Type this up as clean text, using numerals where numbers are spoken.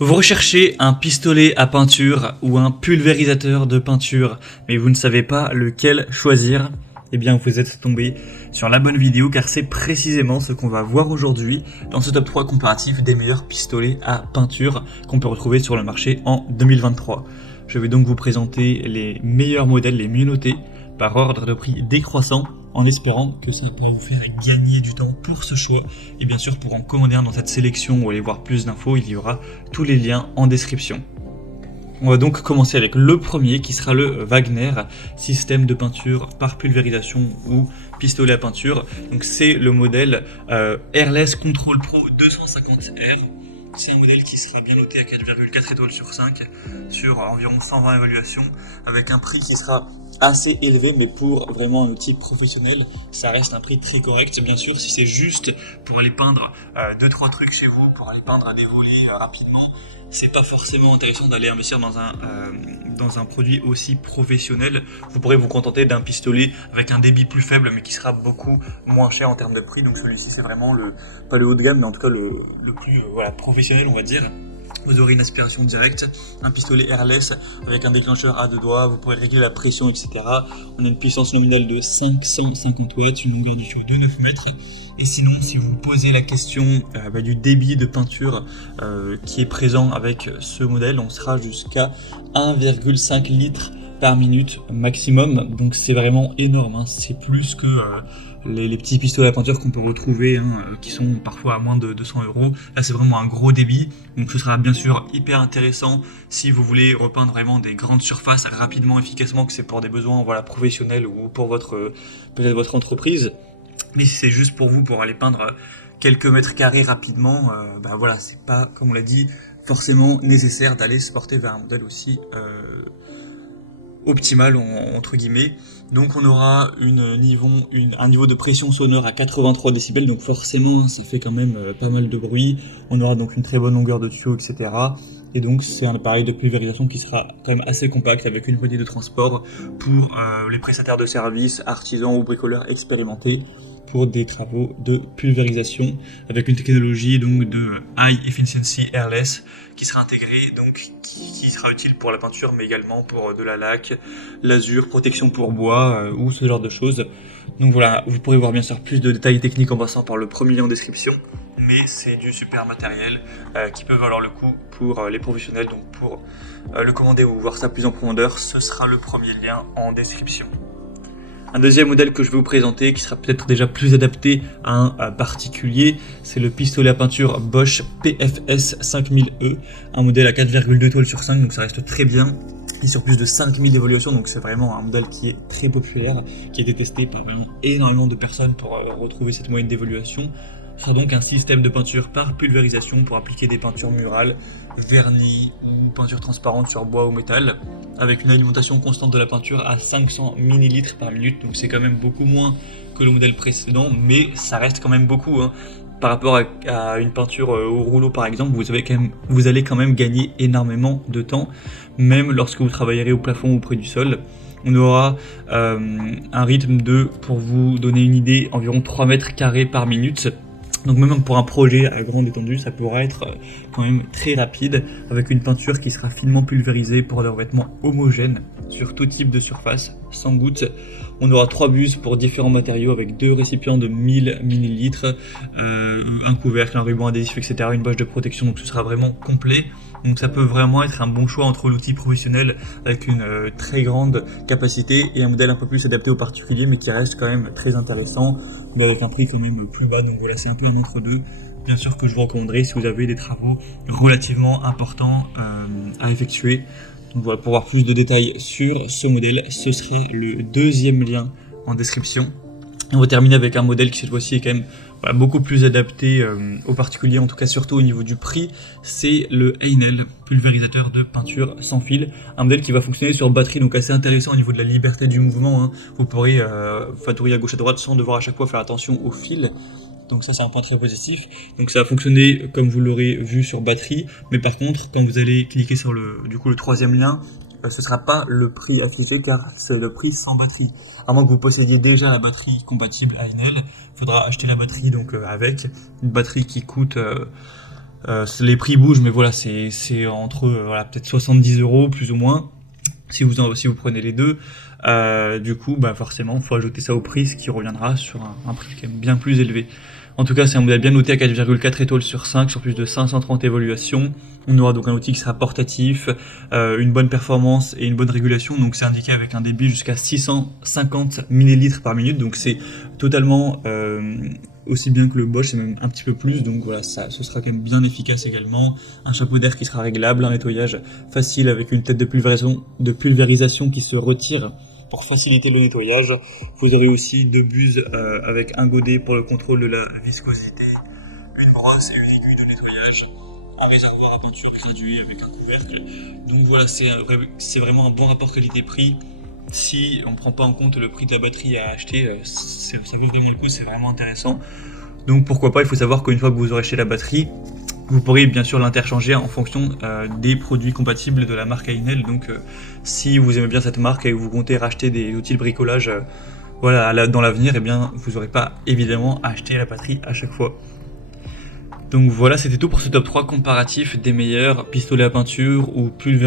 Vous recherchez un pistolet à peinture ou un pulvérisateur de peinture, mais vous ne savez pas lequel choisir? Eh bien, vous êtes tombé sur la bonne vidéo car c'est précisément ce qu'on va voir aujourd'hui dans ce top 3 comparatif des meilleurs pistolets à peinture qu'on peut retrouver sur le marché en 2023. Je vais donc vous présenter les meilleurs modèles, les mieux notés, par ordre de prix décroissant, en espérant que ça pourra vous faire gagner du temps pour ce choix. Et bien sûr, pour en commander un dans cette sélection ou aller voir plus d'infos, il y aura tous les liens en description. On va donc commencer avec le premier qui sera le Wagner, système de peinture par pulvérisation ou pistolet à peinture. Donc c'est le modèle Airless Control Pro 250R. C'est un modèle qui sera bien noté à 4,4 étoiles sur 5 sur environ 120 évaluations, avec un prix qui sera assez élevé, mais pour vraiment un outil professionnel, ça reste un prix très correct. Bien sûr, si c'est juste pour aller peindre 2-3 trucs chez vous, pour aller peindre des volets rapidement, c'est pas forcément intéressant d'aller investir dans un produit aussi professionnel. Vous pourrez vous contenter d'un pistolet avec un débit plus faible, mais qui sera beaucoup moins cher en termes de prix. Donc celui-ci, c'est vraiment pas le haut de gamme, mais en tout cas le plus professionnel, on va dire. Vous aurez une aspiration directe, un pistolet airless avec un déclencheur à deux doigts, vous pourrez régler la pression, etc. On a une puissance nominale de 550 watts, une longueur du tuyau de 9 mètres. Et sinon, si vous posez la question du débit de peinture qui est présent avec ce modèle, on sera jusqu'à 1,5 litres par minute maximum. Donc c'est vraiment énorme, hein. C'est plus que les petits pistolets à peinture qu'on peut retrouver, qui sont parfois à moins de 200 €. Là, c'est vraiment un gros débit. Donc ce sera bien sûr hyper intéressant si vous voulez repeindre vraiment des grandes surfaces rapidement, efficacement, que c'est pour des besoins professionnels ou pour peut-être votre entreprise. Mais si c'est juste pour vous, pour aller peindre quelques mètres carrés rapidement, c'est pas, comme on l'a dit, forcément nécessaire d'aller se porter vers un modèle aussi optimal entre guillemets. Donc on aura un niveau de pression sonore à 83 décibels, donc forcément ça fait quand même pas mal de bruit. On aura donc une très bonne longueur de tuyau, etc. Et donc c'est un appareil de pulvérisation qui sera quand même assez compact, avec une poignée de transport pour les prestataires de services, artisans ou bricoleurs expérimentés pour des travaux de pulvérisation, avec une technologie donc de High Efficiency Airless qui sera intégrée, donc qui sera utile pour la peinture, mais également pour de la laque, l'azur, protection pour bois ou ce genre de choses. Donc voilà, vous pourrez voir bien sûr plus de détails techniques en passant par le premier lien en description, mais c'est du super matériel qui peut valoir le coup pour les professionnels. Donc pour le commander ou voir ça plus en profondeur, ce sera le premier lien en description. Un deuxième modèle que je vais vous présenter, qui sera peut-être déjà plus adapté à un particulier, c'est le pistolet à peinture Bosch PFS 5000E, un modèle à 4,2 étoiles sur 5, donc ça reste très bien, et sur plus de 5000 évaluations, donc c'est vraiment un modèle qui est très populaire, qui a été testé par vraiment énormément de personnes pour retrouver cette moyenne d'évaluation. Ce sera donc un système de peinture par pulvérisation pour appliquer des peintures murales, vernis ou peintures transparentes sur bois ou métal, avec une alimentation constante de la peinture à 500 ml par minute, donc c'est quand même beaucoup moins que le modèle précédent, mais ça reste quand même beaucoup, hein. Par rapport à une peinture au rouleau par exemple, vous allez quand même gagner énormément de temps, même lorsque vous travaillerez au plafond ou près du sol. On aura un rythme de, pour vous donner une idée, environ 3 mètres carrés par minute. Donc même pour un projet à grande étendue, ça pourra être quand même très rapide, avec une peinture qui sera finement pulvérisée pour des revêtements homogènes sur tout type de surface, sans gouttes. On aura 3 buses pour différents matériaux, avec 2 récipients de 1000 ml, un couvercle, un ruban adhésif, etc., une bâche de protection, donc ce sera vraiment complet. Donc ça peut vraiment être un bon choix entre l'outil professionnel avec une très grande capacité et un modèle un peu plus adapté aux particuliers, mais qui reste quand même très intéressant, mais avec un prix quand même plus bas. Donc voilà, c'est un peu un entre-deux. Bien sûr que je vous recommanderais si vous avez des travaux relativement importants à effectuer. Donc voilà, pour voir plus de détails sur ce modèle, ce serait le deuxième lien en description. Et on va terminer avec un modèle qui cette fois-ci est quand même beaucoup plus adapté aux particuliers, en tout cas surtout au niveau du prix. C'est le Heinel, pulvérisateur de peinture sans fil, un modèle qui va fonctionner sur batterie, donc assez intéressant au niveau de la liberté du mouvement, hein. Vous pourrez fatouiller à gauche à droite sans devoir à chaque fois faire attention au fil. Donc ça c'est un point très positif. Donc ça va fonctionner comme vous l'aurez vu sur batterie, mais par contre quand vous allez cliquer sur le troisième lien, ce sera pas le prix affiché car c'est le prix sans batterie. À moins que vous possédiez déjà la batterie compatible Heinel, il faudra acheter la batterie donc avec une batterie qui coûte Les prix bougent, mais voilà, c'est entre voilà, peut-être 70 € plus ou moins si vous prenez les deux. Du coup, bah forcément, il faut ajouter ça au prix, ce qui reviendra sur un prix quand même bien plus élevé. En tout cas, c'est un modèle bien noté à 4,4 étoiles sur 5, sur plus de 530 évaluations. On aura donc un outil qui sera portatif, une bonne performance et une bonne régulation. Donc c'est indiqué avec un débit jusqu'à 650 ml par minute. Donc c'est totalement aussi bien que le Bosch, c'est même un petit peu plus. Donc voilà, ce sera quand même bien efficace également. Un chapeau d'air qui sera réglable, un nettoyage facile avec une tête de pulvérisation qui se retire pour faciliter le nettoyage. Vous aurez aussi deux buses avec un godet pour le contrôle de la viscosité, une brosse et une aiguille de nettoyage, un réservoir à peinture gradué avec un couvercle. Donc voilà, c'est vraiment un bon rapport qualité-prix. Si on ne prend pas en compte le prix de la batterie à acheter, ça vaut vraiment le coup, c'est vraiment intéressant. Donc pourquoi pas, il faut savoir qu'une fois que vous aurez acheté la batterie, vous pourrez bien sûr l'interchanger en fonction des produits compatibles de la marque Ainel. Donc si vous aimez bien cette marque et que vous comptez racheter des outils de bricolage dans l'avenir, eh bien vous n'aurez pas évidemment à acheter la batterie à chaque fois. Donc voilà, c'était tout pour ce top 3 comparatif des meilleurs pistolets à peinture ou pulvérisateurs